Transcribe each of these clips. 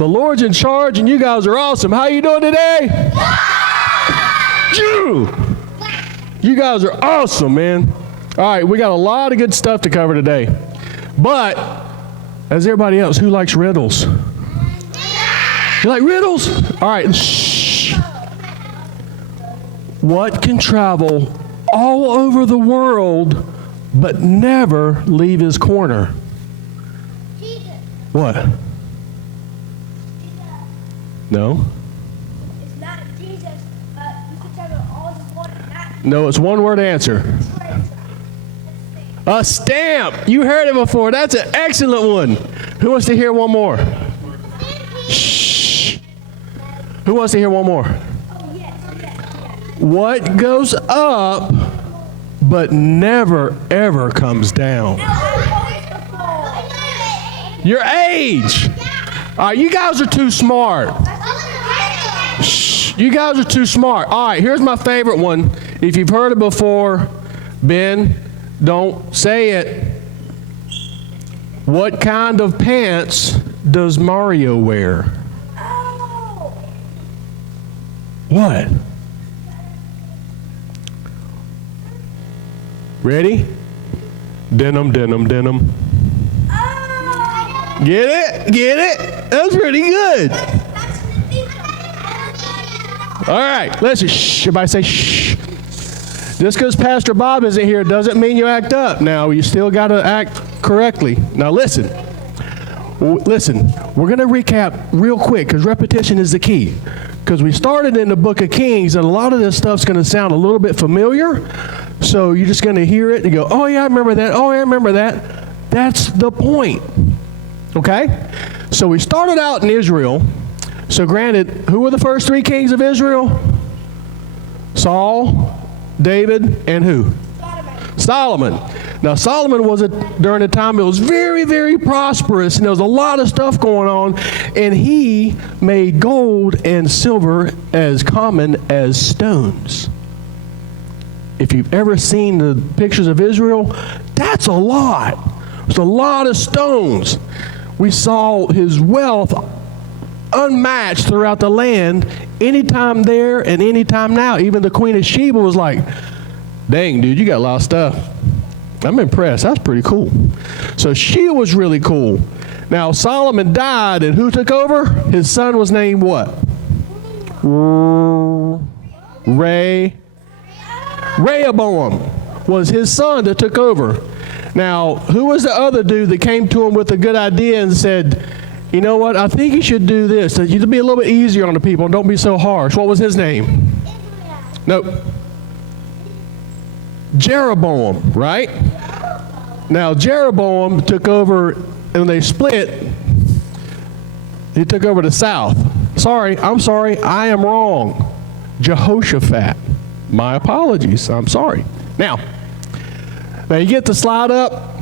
The Lord's in charge, and you guys are awesome. How you doing today? You guys are awesome, man. All right, we got a lot of good stuff to cover today. But, as everybody else, who likes riddles? You like riddles? All right, shh. What can travel all over the world but never leave his corner? Jesus. What? No? It's not Jesus. You can tell them all the water. No, it's one word answer. A stamp. You heard it before. That's an excellent one. Who wants to hear one more? Shh. Who wants to hear one more? Oh, yes. What goes up but never ever comes down? Your age. All right, you guys are too smart. Shh, you guys are too smart. All right, here's my favorite one. If you've heard it before, Ben, don't say it. What kind of pants does Mario wear? What? Ready? Denim, denim, denim. Get it? Get it? That was pretty good. All right, listen. Shh. Everybody say shh. Just because Pastor Bob isn't here doesn't mean you act up. Now, you still got to act correctly. Now, listen. Listen, we're going to recap real quick because repetition is the key. Because we started in the book of Kings, and a lot of this stuff's going to sound a little bit familiar. So you're just going to hear it and go, oh, yeah, I remember that. Oh, yeah, I remember that. That's the point. Okay? So we started out in Israel. So granted, who were the first three kings of Israel? Saul, David, and who? Solomon. Now, Solomon was during a time it was very, very prosperous, and there was a lot of stuff going on, and he made gold and silver as common as stones. If you've ever seen the pictures of Israel, that's a lot. There's a lot of stones. We saw his wealth unmatched throughout the land, anytime there and anytime now. Even the Queen of Sheba was like, dang, dude, you got a lot of stuff. I'm impressed. That's pretty cool. So she was really cool. Now, Solomon died, and who took over? His son was named what? Rehoboam was his son that took over. Now, who was the other dude that came to him with a good idea and said, you know what, I think you should do this. You'd be a little bit easier on the people and don't be so harsh. What was his name? Nope. Jeroboam, right? Now, Jeroboam took over, and they split. He took over the south. I'm sorry, I am wrong. Jehoshaphat. My apologies, I'm sorry. Now you get the slide up.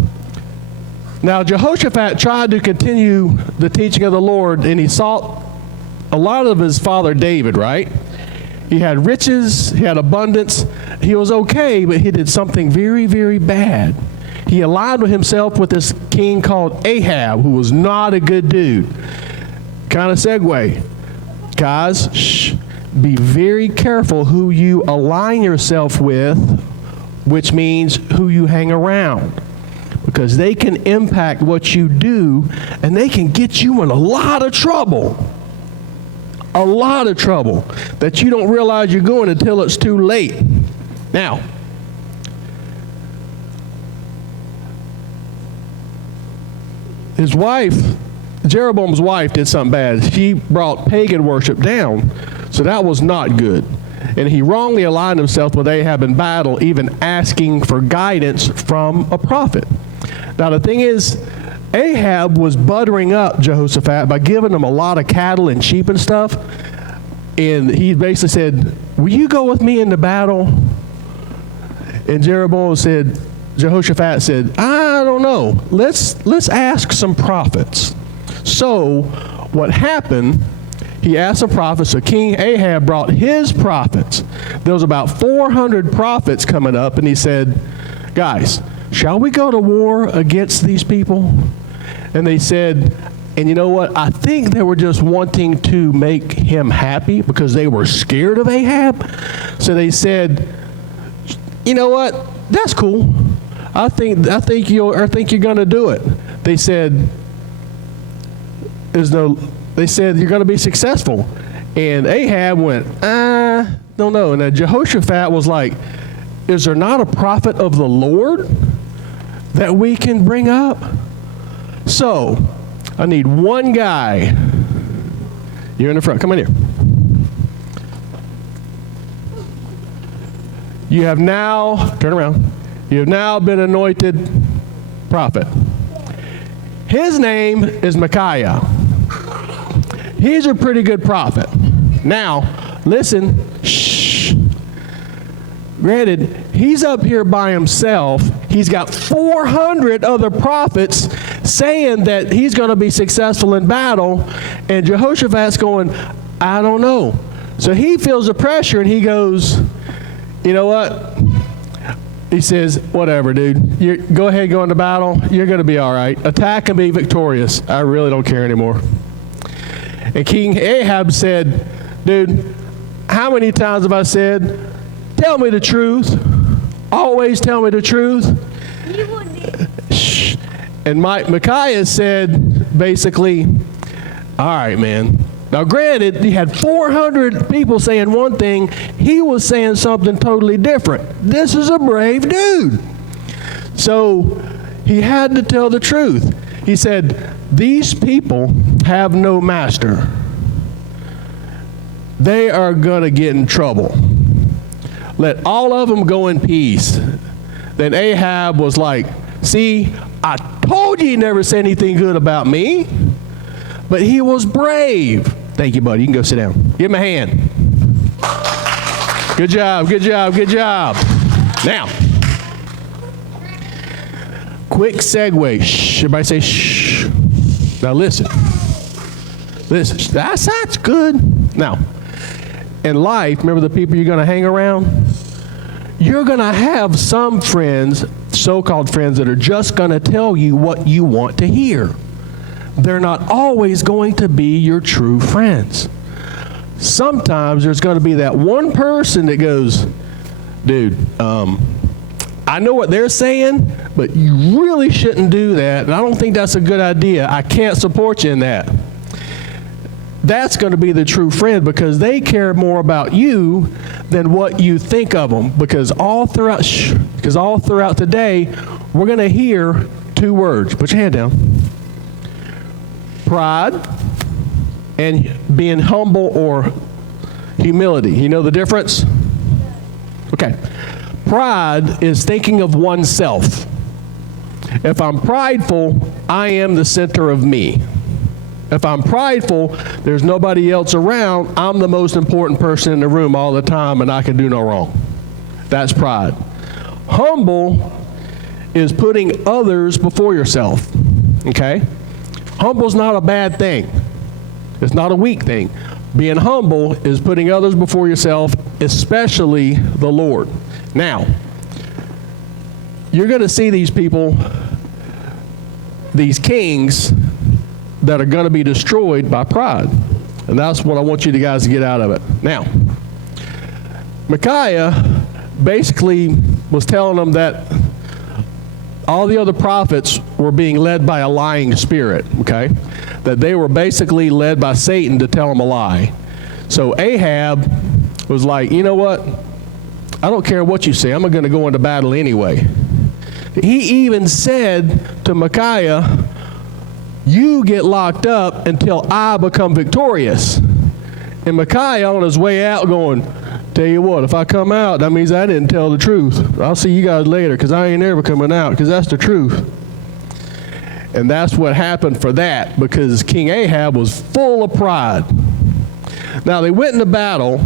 Now, Jehoshaphat tried to continue the teaching of the Lord, and he sought a lot of his father David, right? He had riches, he had abundance. He was okay, but he did something very, very bad. He aligned with himself with this king called Ahab, who was not a good dude. Kind of segue. Guys, shh, be very careful who you align yourself with, which means who you hang around. Because they can impact what you do, and they can get you in a lot of trouble. A lot of trouble that you don't realize you're going until it's too late. Now, his wife, Jeroboam's wife, did something bad. She brought pagan worship down, so that was not good. And he wrongly aligned himself with Ahab in battle, even asking for guidance from a prophet. Now, the thing is, Ahab was buttering up Jehoshaphat by giving him a lot of cattle and sheep and stuff. And he basically said, will you go with me into battle? And Jehoshaphat said, I don't know. Let's ask some prophets. So what happened, he asked the prophets, so King Ahab brought his prophets. There was about 400 prophets coming up, and he said, guys, shall we go to war against these people? And they said, And you know what? I think they were just wanting to make him happy because they were scared of Ahab. So they said, you know what? That's cool. I think you're going to do it. They said, you're going to be successful. And Ahab went, don't know. And then Jehoshaphat was like, is there not a prophet of the Lord that we can bring up? So, I need one guy. You're in the front. Come on here. You have now, turn around. You have now been anointed prophet. His name is Micaiah. He's a pretty good prophet. Now, listen. Shh. Granted, he's up here by himself. He's got 400 other prophets saying that he's going to be successful in battle, and Jehoshaphat's going, I don't know. So he feels the pressure, and he goes, you know what? He says, whatever, dude. Go ahead, go into battle. You're going to be all right. Attack and be victorious. I really don't care anymore. And King Ahab said, dude, how many times have I said, tell me the truth. Always tell me the truth. Shh. And Micaiah said, basically, all right, man. Now, granted, he had 400 people saying one thing. He was saying something totally different. This is a brave dude. So he had to tell the truth. He said, these people have no master. They are going to get in trouble. Let all of them go in peace. Then Ahab was like, see, I told you he never said anything good about me. But he was brave. Thank you, buddy. You can go sit down. Give him a hand. Good job, good job, good job. Now, quick segue. Shh. Everybody say shh. Now listen. Listen. That's good. Now, in life, remember the people you're going to hang around? You're going to have some friends, so-called friends, that are just going to tell you what you want to hear. They're not always going to be your true friends. Sometimes there's going to be that one person that goes, dude, I know what they're saying, but you really shouldn't do that, and I don't think that's a good idea. I can't support you in that. That's going to be the true friend because they care more about you than what you think of them. Because all throughout today, we're going to hear two words. Put your hand down. Pride and being humble or humility. You know the difference? Okay. Pride is thinking of oneself. If I'm prideful, I am the center of me. If I'm prideful, there's nobody else around. I'm the most important person in the room all the time, and I can do no wrong. That's pride. Humble is putting others before yourself. Okay? Humble's not a bad thing. It's not a weak thing. Being humble is putting others before yourself, especially the Lord. Now, you're going to see these people, these kings, that are going to be destroyed by pride. And that's what I want you guys to get out of it. Now, Micaiah basically was telling them that all the other prophets were being led by a lying spirit, okay? That they were basically led by Satan to tell them a lie. So Ahab was like, you know what? I don't care what you say. I'm going to go into battle anyway. He even said to Micaiah, you get locked up until I become victorious. And Micaiah on his way out going, tell you what, if I come out, that means I didn't tell the truth. I'll see you guys later because I ain't ever coming out because that's the truth. And that's what happened for that because King Ahab was full of pride. Now they went into battle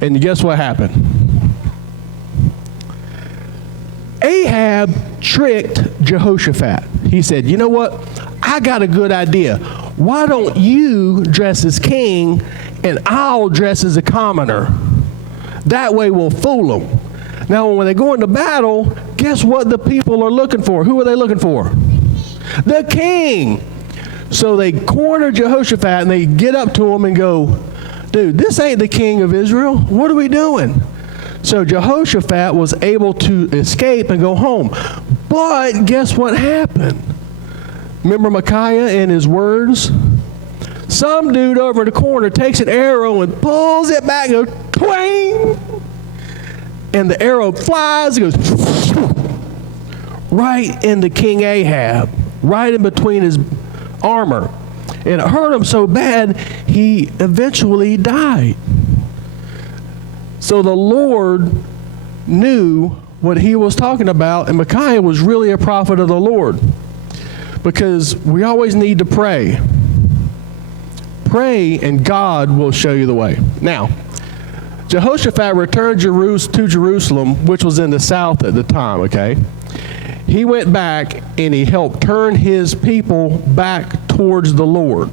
and guess what happened? Ahab tricked Jehoshaphat. He said, you know what? I got a good idea. Why don't you dress as king and I'll dress as a commoner? That way we'll fool them. Now when they go into battle, guess what the people are looking for? Who are they looking for? The king. So they corner Jehoshaphat, and they get up to him and go, dude, this ain't the king of Israel. What are we doing? So Jehoshaphat was able to escape and go home. But guess what happened? Remember Micaiah and his words? Some dude over in the corner takes an arrow and pulls it back and goes, twang! And the arrow flies and goes right into King Ahab, right in between his armor. And it hurt him so bad, he eventually died. So the Lord knew what he was talking about, and Micaiah was really a prophet of the Lord. Because we always need to pray. Pray, and God will show you the way. Now, Jehoshaphat returned to Jerusalem, which was in the south at the time, okay? He went back, and he helped turn his people back towards the Lord.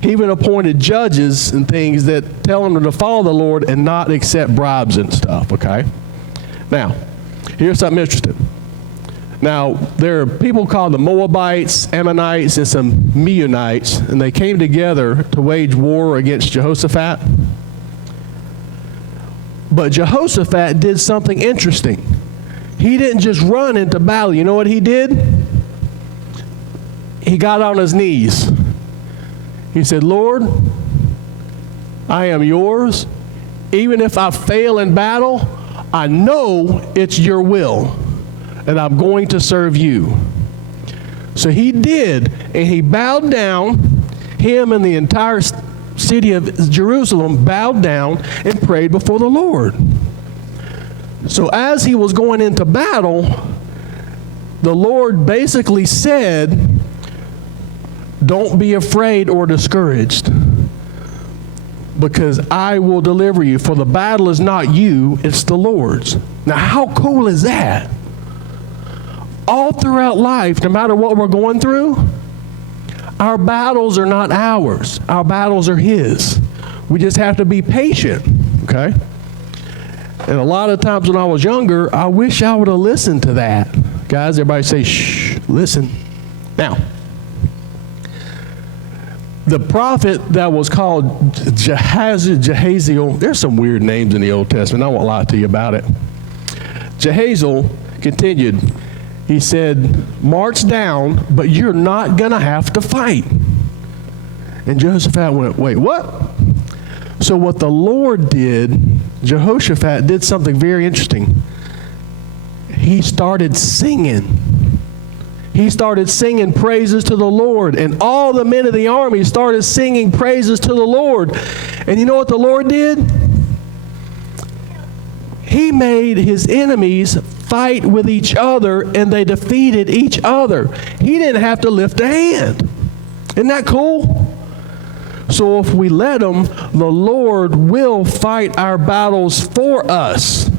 He even appointed judges and things that tell them to follow the Lord and not accept bribes and stuff, okay? Now, here's something interesting. Now, there are people called the Moabites, Ammonites, and some Meunites, and they came together to wage war against Jehoshaphat. But Jehoshaphat did something interesting. He didn't just run into battle. You know what he did? He got on his knees. He said, Lord, I am yours. Even if I fail in battle, I know it's your will, and I'm going to serve you. So he did, and he bowed down. Him and the entire city of Jerusalem bowed down and prayed before the Lord. So as he was going into battle, the Lord basically said, don't be afraid or discouraged, because I will deliver you. For the battle is not you, it's the Lord's. Now, how cool is that? All throughout life, no matter what we're going through, our battles are not ours. Our battles are His. We just have to be patient, okay? And a lot of times when I was younger, I wish I would have listened to that. Guys, everybody say, shh, listen. Now, the prophet that was called Jehaziel, there's some weird names in the Old Testament. I won't lie to you about it. Jehaziel continued. He said, march down, but you're not going to have to fight. And Jehoshaphat went, wait, what? So what the Lord did, Jehoshaphat did something very interesting. He started singing. He started singing praises to the Lord, and all the men of the army started singing praises to the Lord. And you know what the Lord did? He made his enemies fight with each other, and they defeated each other. He didn't have to lift a hand. Isn't that cool? So if we let him, the Lord will fight our battles for us.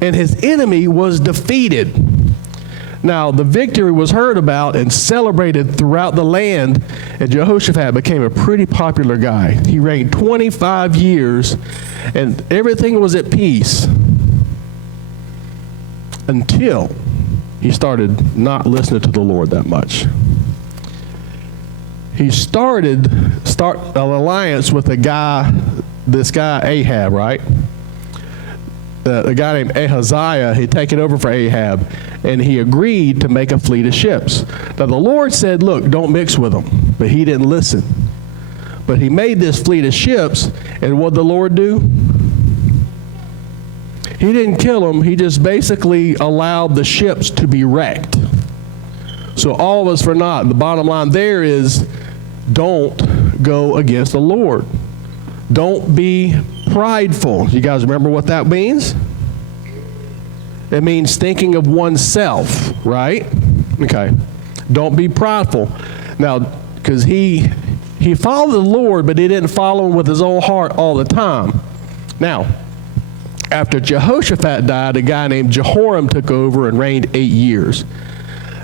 And his enemy was defeated. Now, the victory was heard about and celebrated throughout the land, and Jehoshaphat became a pretty popular guy. He reigned 25 years, and everything was at peace until he started not listening to the Lord that much. He started an alliance with this guy Ahab, right? A guy named Ahaziah. He'd taken over for Ahab, and he agreed to make a fleet of ships. Now the Lord said, look, don't mix with them, but he didn't listen. But he made this fleet of ships, and what did the Lord do? He didn't kill them. He just basically allowed the ships to be wrecked. So all of us for naught. The bottom line there is, don't go against the Lord. Don't be prideful. You guys remember what that means? It means thinking of oneself, right? Okay. Don't be prideful. Now, because he followed the Lord, but he didn't follow him with his own heart all the time. Now, after Jehoshaphat died, a guy named Jehoram took over and reigned 8 years.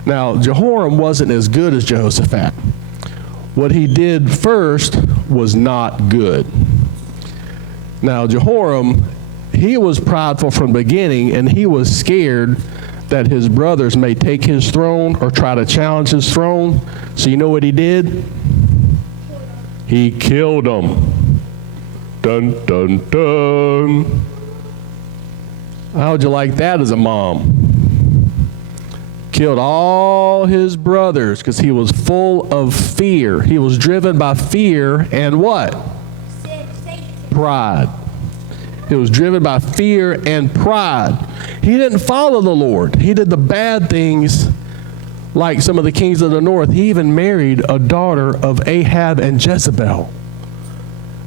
Now, Jehoram wasn't as good as Jehoshaphat. What he did first was not good. Now, Jehoram, he was prideful from the beginning, and he was scared that his brothers may take his throne or try to challenge his throne. So you know what he did? He killed them. Dun, dun, dun. How would you like that as a mom? Killed all his brothers because he was full of fear. He was driven by fear and what? Pride. He was driven by fear and pride. He didn't follow the Lord. He did the bad things like some of the kings of the north. He even married a daughter of Ahab and Jezebel.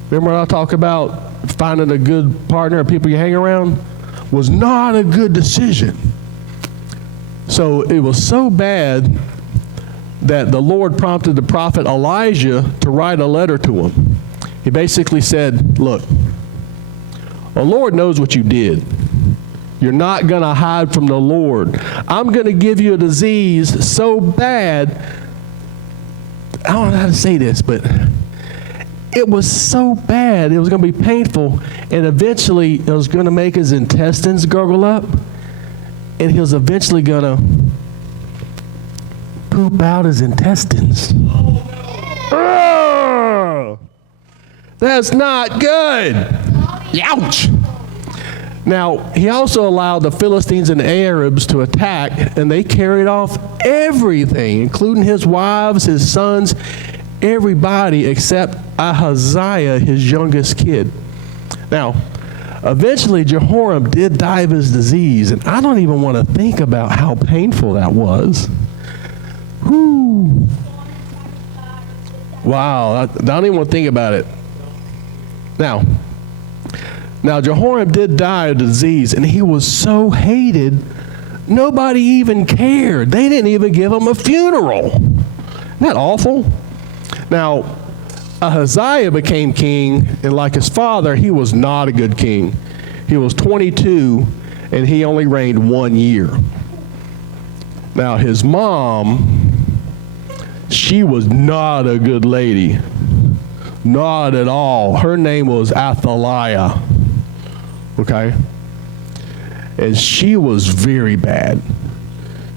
Remember when I talk about finding a good partner and people you hang around? Was not a good decision. So it was so bad that the Lord prompted the prophet Elijah to write a letter to him. He basically said, look, the Lord knows what you did. You're not going to hide from the Lord. I'm going to give you a disease so bad. I don't know how to say this, but it was so bad. It was going to be painful. And eventually, it was going to make his intestines gurgle up. And he was eventually going to poop out his intestines. Oh, that's not good. Ouch. Now, he also allowed the Philistines and the Arabs to attack, and they carried off everything, including his wives, his sons, everybody except Ahaziah, his youngest kid. Now, eventually Jehoram did die of his disease, and I don't even want to think about how painful that was. Whew. Wow, I don't even want to think about it. Now, Jehoram did die of disease, and he was so hated, nobody even cared. They didn't even give him a funeral. Isn't that awful? Now, Ahaziah became king, and like his father, he was not a good king. He was 22, and he only reigned 1 year. Now, his mom, she was not a good lady. Not at all. Her name was Athaliah. Okay? And she was very bad.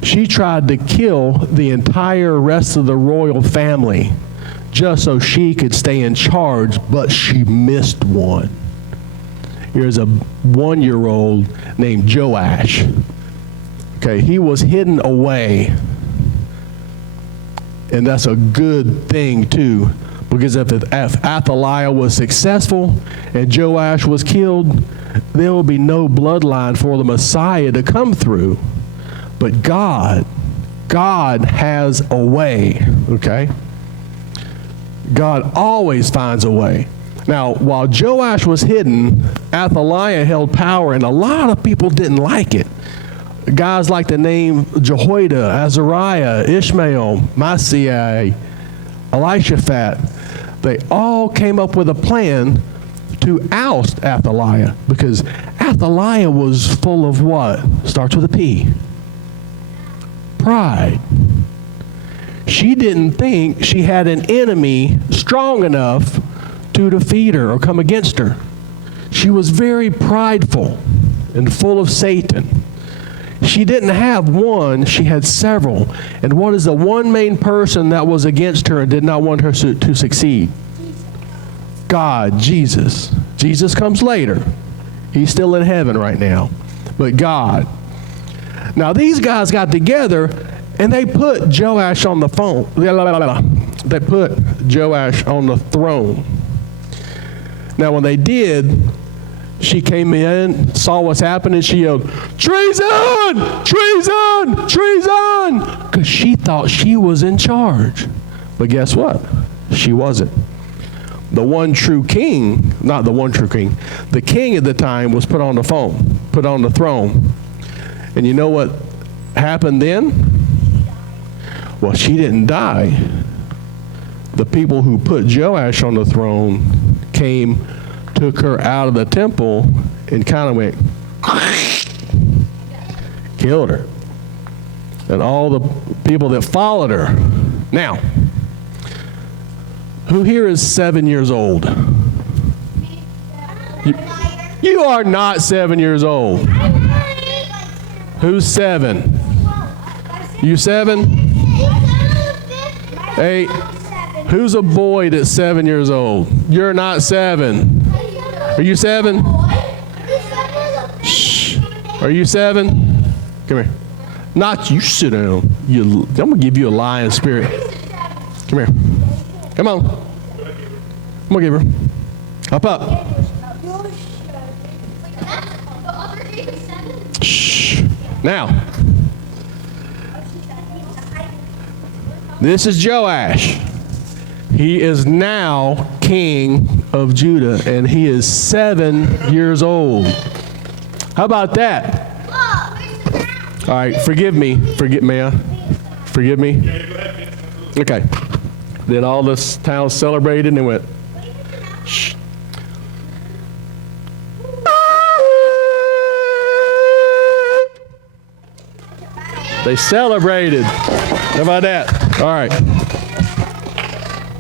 She tried to kill the entire rest of the royal family just so she could stay in charge, but she missed one. Here's a 1-year-old named Joash. Okay, he was hidden away. And that's a good thing too, because if Athaliah was successful and Joash was killed, there will be no bloodline for the Messiah to come through. But God has a way, okay? God always finds a way. Now, while Joash was hidden, Athaliah held power, and a lot of people didn't like it. Guys like the name Jehoiada, Azariah, Ishmael, Maaseiah, Elishaphat, they all came up with a plan to oust Athaliah, because Athaliah was full of what? Starts with a P. Pride. She didn't think she had an enemy strong enough to defeat her or come against her. She was very prideful and full of Satan. She didn't have one, she had several. And what is the one main person that was against her and did not want her to succeed? God, Jesus. Jesus comes later. He's still in heaven right now. But God. Now these guys got together and they put Joash on the phone. They put Joash on the throne. Now when they did, she came in, saw what's happening, she yelled, "Treason! Treason! Treason!" Because she thought she was in charge. But guess what? She wasn't. The one true king, not the one true king, the king at the time was put on the throne. And you know what happened then? Well, she didn't die. The people who put Joash on the throne came, took her out of the temple, and kind of went, killed her. And all the people that followed her. Now, who here is 7 years old? You are not 7 years old. Who's 7? You 7? 8? Who's a boy that's 7 years old? You're not 7. Are you 7? Shh. Are you 7? Come here. Not you, sit down. I'm going to give you a lion spirit. Come here. Come on. I'm going to give her. Up, up. Shh. Now, this is Joash. He is now king of Judah, and he is 7 years old. How about that? All right, forgive me. Forgive me. Okay. Then all this town celebrated and went, shh. They celebrated. How about that? All right.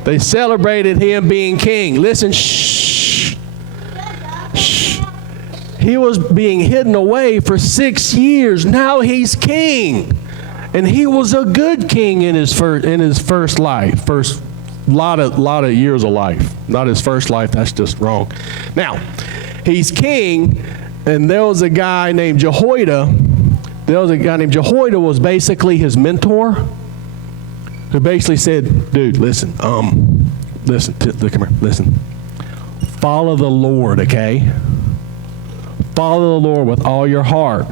They celebrated him being king. Listen, shh. Shh. He was being hidden away for 6 years. Now he's king. And he was a good king in his first life. First lot of years of life. Not his first life, that's just wrong. Now, he's king, and there was a guy named Jehoiada. Jehoiada was basically his mentor, who basically said, dude, listen, come here, listen. Follow the Lord, okay? Follow the Lord with all your heart.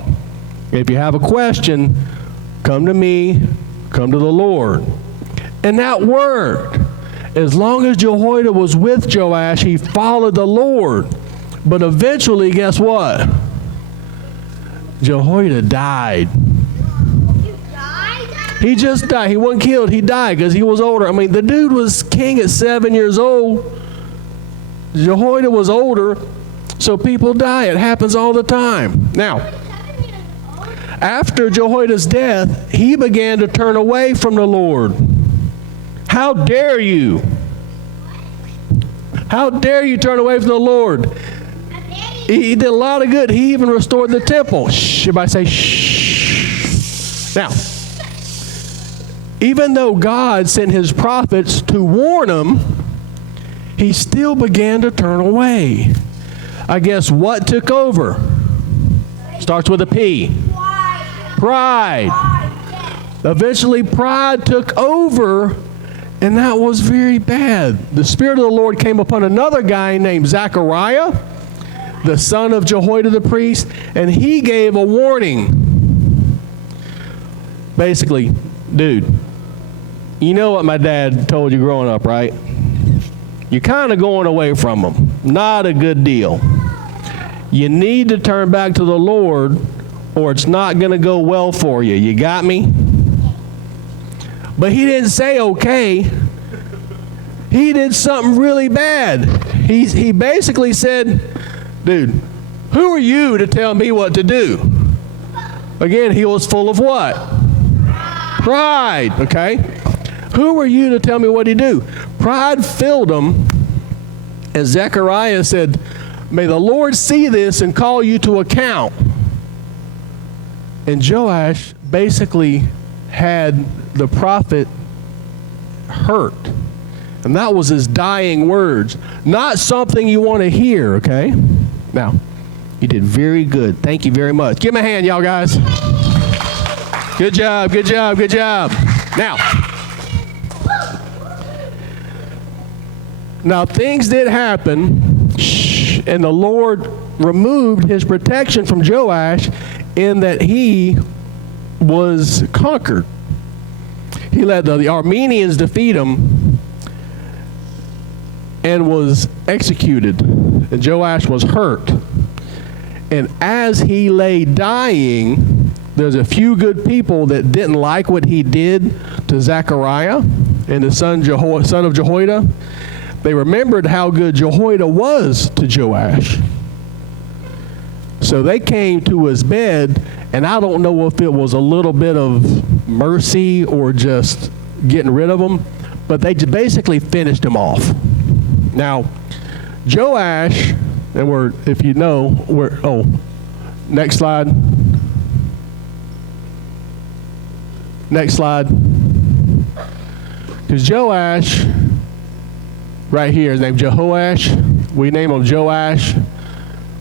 If you have a question, come to me, come to the Lord. And that worked. As long as Jehoiada was with Joash, he followed the Lord. But eventually, guess what? Jehoiada died. He just died. He wasn't killed. He died because he was older. I mean, the dude was king at 7 years old. Jehoiada was older, so people die. It happens all the time. Now, after Jehoiada's death, he began to turn away from the Lord. How dare you? How dare you turn away from the Lord? He did a lot of good. He even restored the temple. Shh. Everybody say shh. Now, even though God sent his prophets to warn him, he still began to turn away. I guess what took over? Starts with a P. Pride. Eventually, pride took over, and that was very bad. The Spirit of the Lord came upon another guy named Zechariah, the son of Jehoiada the priest, and he gave a warning. Basically, dude, you know what my dad told you growing up, right? You're kind of going away from him. Not a good deal. You need to turn back to the Lord, or it's not going to go well for you. You got me? But he didn't say okay. He did something really bad. He basically said, dude, who are you to tell me what to do? Again, he was full of what? Pride, okay? Who are you to tell me what to do? Pride filled him, and Zechariah said, may the Lord see this and call you to account. And Joash basically had the prophet hurt. And that was his dying words. Not something you want to hear, okay? Now, you did very good. Thank you very much. Give me a hand, y'all guys. Good job, good job, good job. Now things did happen, and the Lord removed his protection from Joash in that he was conquered. He let the Armenians defeat him and was executed. And Joash was hurt. And as he lay dying, there's a few good people that didn't like what he did to Zechariah and the son of Jehoiada. They remembered how good Jehoiada was to Joash. So they came to his bed, and I don't know if it was a little bit of mercy or just getting rid of him, but they basically finished him off. Now, Joash, and if you know, next slide. Next slide. Because Joash right here is named Jehoash. We name him Joash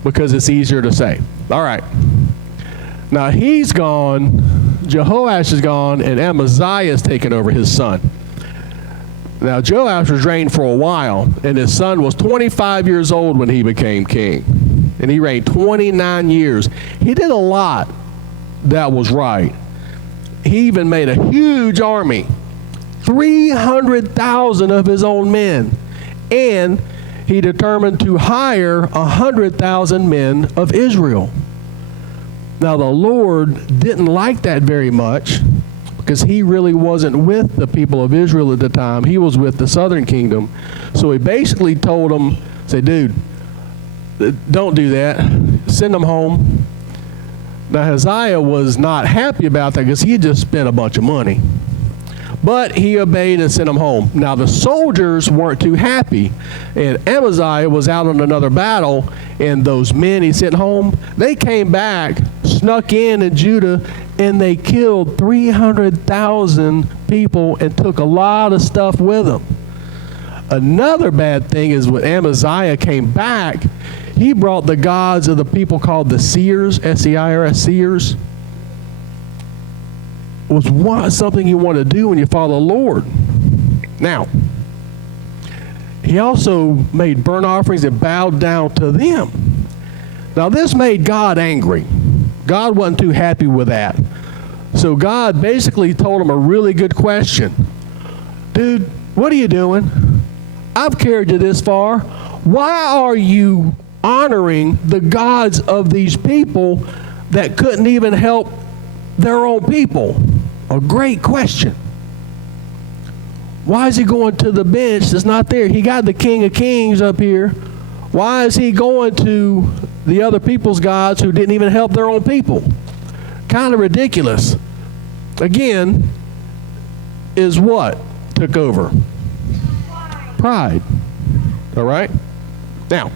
because it's easier to say. All right. Now he's gone, Jehoash is gone, and Amaziah is taken over, his son. Now Joash was reigned for a while, and his son was 25 years old when he became king. And he reigned 29 years. He did a lot that was right. He even made a huge army, 300,000 of his own men. And he determined to hire 100,000 men of Israel. Now the Lord didn't like that very much because he really wasn't with the people of Israel at the time. He was with the southern kingdom. So he basically told them, say, dude, don't do that. Send them home. Now Hezekiah was not happy about that because he had just spent a bunch of money. But he obeyed and sent them home. Now the soldiers weren't too happy. And Amaziah was out on another battle, and those men he sent home, they came back, snuck in Judah, and they killed 300,000 people and took a lot of stuff with them. Another bad thing is when Amaziah came back, he brought the gods of the people called the seers, S-E-I-R-S, seers. Was something you want to do when you follow the Lord. Now, he also made burnt offerings and bowed down to them. Now, this made God angry. God wasn't too happy with that. So God basically told him a really good question. Dude, what are you doing? I've carried you this far. Why are you honoring the gods of these people that couldn't even help their own people? A great question. Why is he going to the bench that's not there? He got the King of Kings up here. Why is he going to the other people's gods who didn't even help their own people? Kind of ridiculous. Again, is what took over? Pride. All right? Now,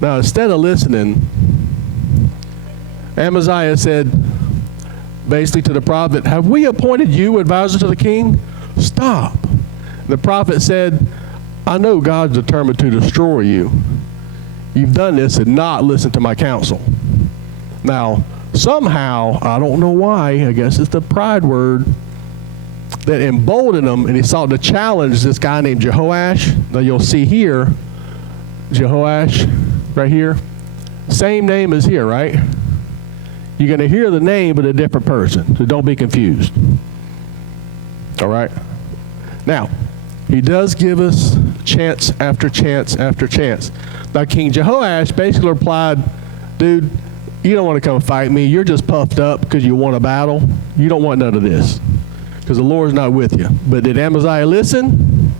instead of listening, Amaziah said basically to the prophet, have we appointed you advisor to the king? Stop. The prophet said, I know God's determined to destroy you. You've done this and not listened to my counsel. Now, somehow, I don't know why, I guess it's the pride word, that emboldened him, and he sought to challenge this guy named Jehoash. Now you'll see here, Jehoash, right here. Same name as here, right? You're going to hear the name, but a different person, so don't be confused. All right? Now, he does give us chance after chance after chance. Now, King Jehoash basically replied, dude, you don't want to come fight me. You're just puffed up because you won a battle. You don't want none of this because the Lord's not with you. But did Amaziah listen?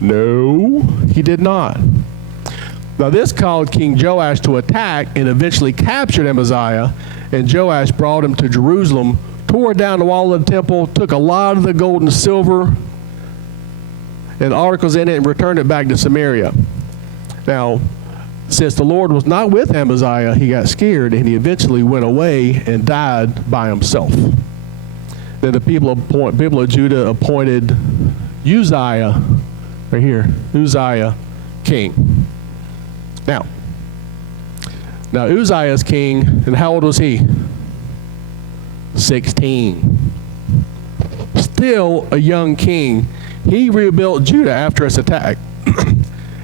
No, he did not. Now, this caused King Joash to attack and eventually captured Amaziah, and Joash brought him to Jerusalem, tore down the wall of the temple, took a lot of the gold and silver and articles in it and returned it back to Samaria. Now, since the Lord was not with Amaziah, he got scared and he eventually went away and died by himself. Then the people of Judah appointed Uzziah, right here, Uzziah, king. Now Uzziah is king, and how old was he? 16. Still a young king. He rebuilt Judah after its attack.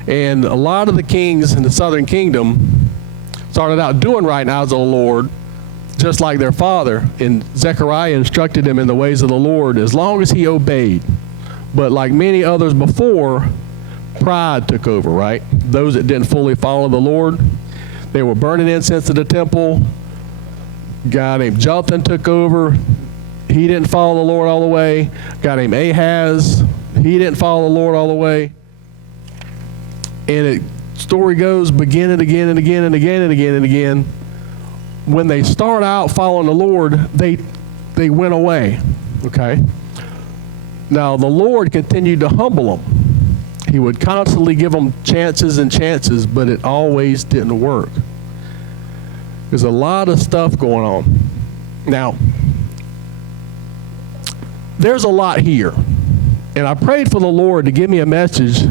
And a lot of the kings in the southern kingdom started out doing right in the eyes of the Lord, just like their father. And Zechariah instructed him in the ways of the Lord as long as he obeyed. But like many others before, pride took over, right? Those that didn't fully follow the Lord. They were burning incense to the temple. A guy named Jotham took over. He didn't follow the Lord all the way. A guy named Ahaz, he didn't follow the Lord all the way. And story goes begin and again and again and again and again and again. When they start out following the Lord, they went away, okay? Now, the Lord continued to humble them. He would constantly give them chances and chances, but it always didn't work. There's a lot of stuff going on. Now, there's a lot here. And I prayed for the Lord to give me a message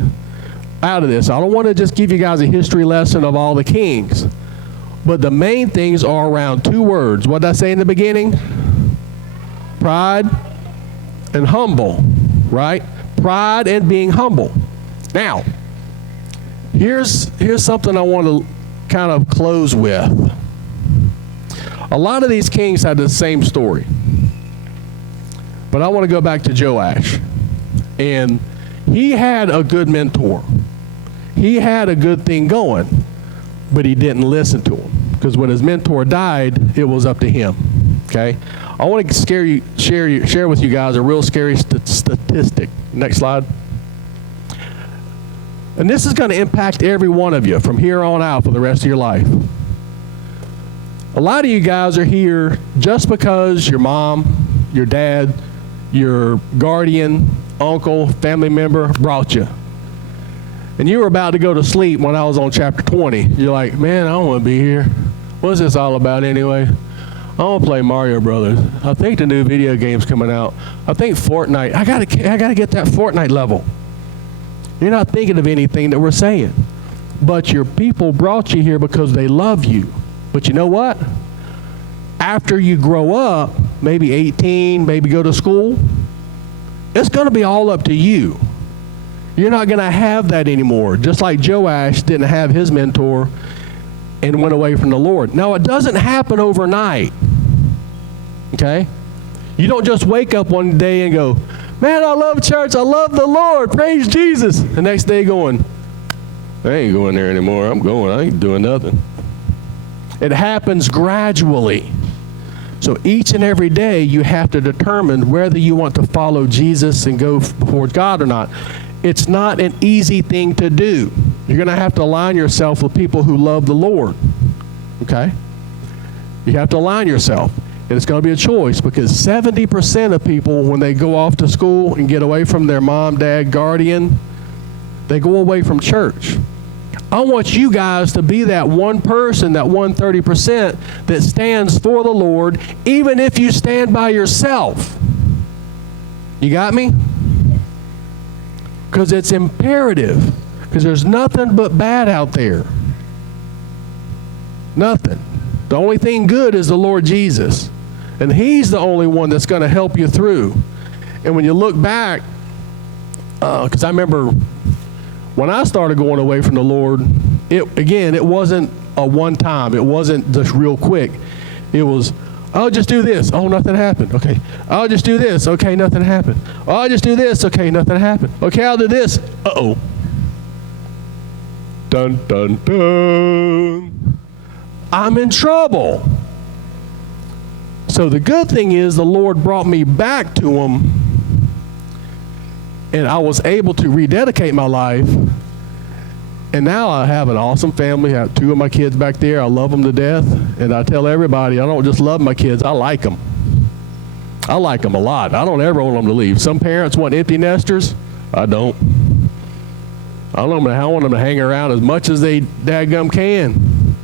out of this. I don't want to just give you guys a history lesson of all the kings. But the main things are around two words. What did I say in the beginning? Pride and humble, right? Pride and being humble. Now, here's something I want to kind of close with. A lot of these kings had the same story. But I want to go back to Joash. And he had a good mentor. He had a good thing going, but he didn't listen to him. Because when his mentor died, it was up to him. Okay? I want to share with you guys a real scary statistic. Next slide. And this is going to impact every one of you from here on out for the rest of your life. A lot of you guys are here just because your mom, your dad, your guardian, uncle, family member brought you. And you were about to go to sleep when I was on chapter 20. You're like, man, I don't want to be here. What's this all about anyway? I want to play Mario Brothers. I think the new video game's coming out. I think Fortnite. I gotta get that Fortnite level. You're not thinking of anything that we're saying. But your people brought you here because they love you. But you know what? After you grow up, maybe 18, maybe go to school, it's going to be all up to you. You're not going to have that anymore. Just like Joash didn't have his mentor and went away from the Lord. Now, it doesn't happen overnight. Okay? You don't just wake up one day and go, man, I love church. I love the Lord. Praise Jesus. The next day going, I ain't going there anymore. I'm going. I ain't doing nothing. It happens gradually. So each and every day you have to determine whether you want to follow Jesus and go towards God or not. It's not an easy thing to do. You're going to have to align yourself with people who love the Lord. Okay? You have to align yourself. And it's going to be a choice because 70% of people, when they go off to school and get away from their mom, dad, guardian, they go away from church. I want you guys to be that one person, that 130% that stands for the Lord, even if you stand by yourself. You got me? Because it's imperative. Because there's nothing but bad out there. Nothing. The only thing good is the Lord Jesus. And He's the only one that's going to help you through. And when you look back, because I remember when I started going away from the Lord, it wasn't a one time. It wasn't just real quick. It was, I'll just do this. Oh, nothing happened. Okay. I'll just do this. Okay, nothing happened. Oh, I'll just do this. Okay, nothing happened. Okay, I'll do this. Uh-oh. Dun, dun, dun. I'm in trouble. So the good thing is the Lord brought me back to Him, and I was able to rededicate my life. And now I have an awesome family. I have 2 of my kids back there. I love them to death. And I tell everybody, I don't just love my kids, I like them. I like them a lot. I don't ever want them to leave. Some parents want empty nesters. I don't. I want them to hang around as much as they dadgum can.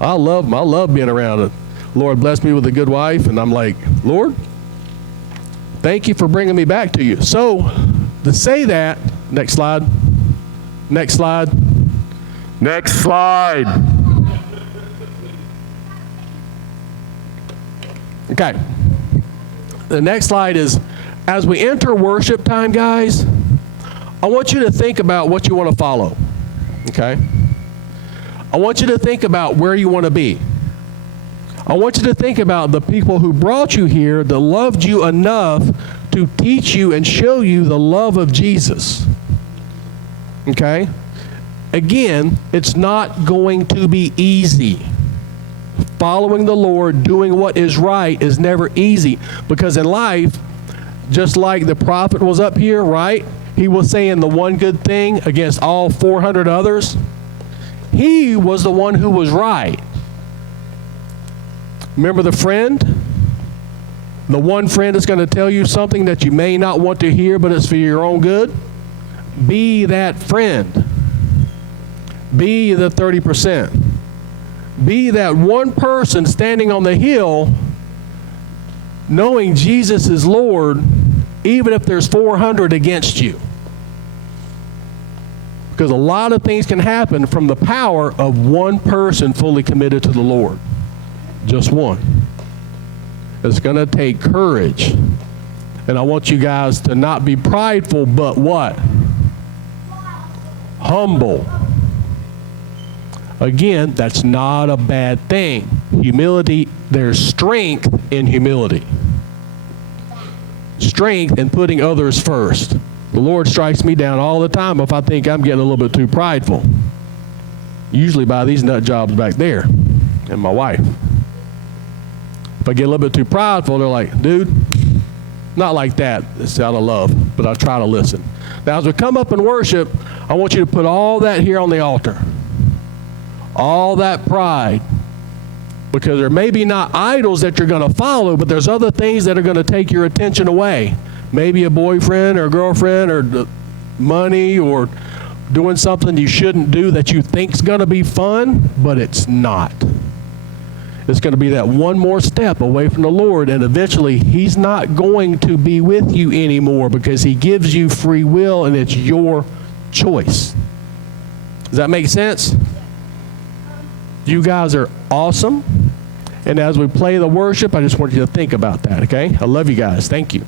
I love them. I love being around it. Lord bless me with a good wife. And I'm like, Lord, thank you for bringing me back to you. So to say that, next slide. Next slide. Next slide. Okay. The next slide is, as we enter worship time, guys, I want you to think about what you want to follow. Okay? I want you to think about where you want to be. I want you to think about the people who brought you here that loved you enough to teach you and show you the love of Jesus. Okay? Again, it's not going to be easy. Following the Lord, doing what is right is never easy. Because in life, just like the prophet was up here, right? He was saying the one good thing against all 400 others. He was the one who was right. Remember the friend? The one friend that's going to tell you something that you may not want to hear, but it's for your own good. Be that friend. Be the 30%. Be that one person standing on the hill knowing Jesus is Lord even if there's 400 against you. Because a lot of things can happen from the power of one person fully committed to the Lord. Just one. It's going to take courage. And I want you guys to not be prideful, but what? Humble. Again, that's not a bad thing. Humility, there's strength in humility. Strength in putting others first. The Lord strikes me down all the time if I think I'm getting a little bit too prideful. Usually by these nut jobs back there and my wife. If I get a little bit too prideful, they're like, dude, not like that. It's out of love, but I try to listen. Now, as we come up and worship, I want you to put all that here on the altar. All that pride. Because there may be not idols that you're going to follow, but there's other things that are going to take your attention away. Maybe a boyfriend or a girlfriend or money or doing something you shouldn't do that you think's going to be fun, but it's not. It's going to be that one more step away from the Lord, and eventually He's not going to be with you anymore because He gives you free will and it's your choice. Does that make sense? You guys are awesome. And as we play the worship, I just want you to think about that, okay? I love you guys. Thank you.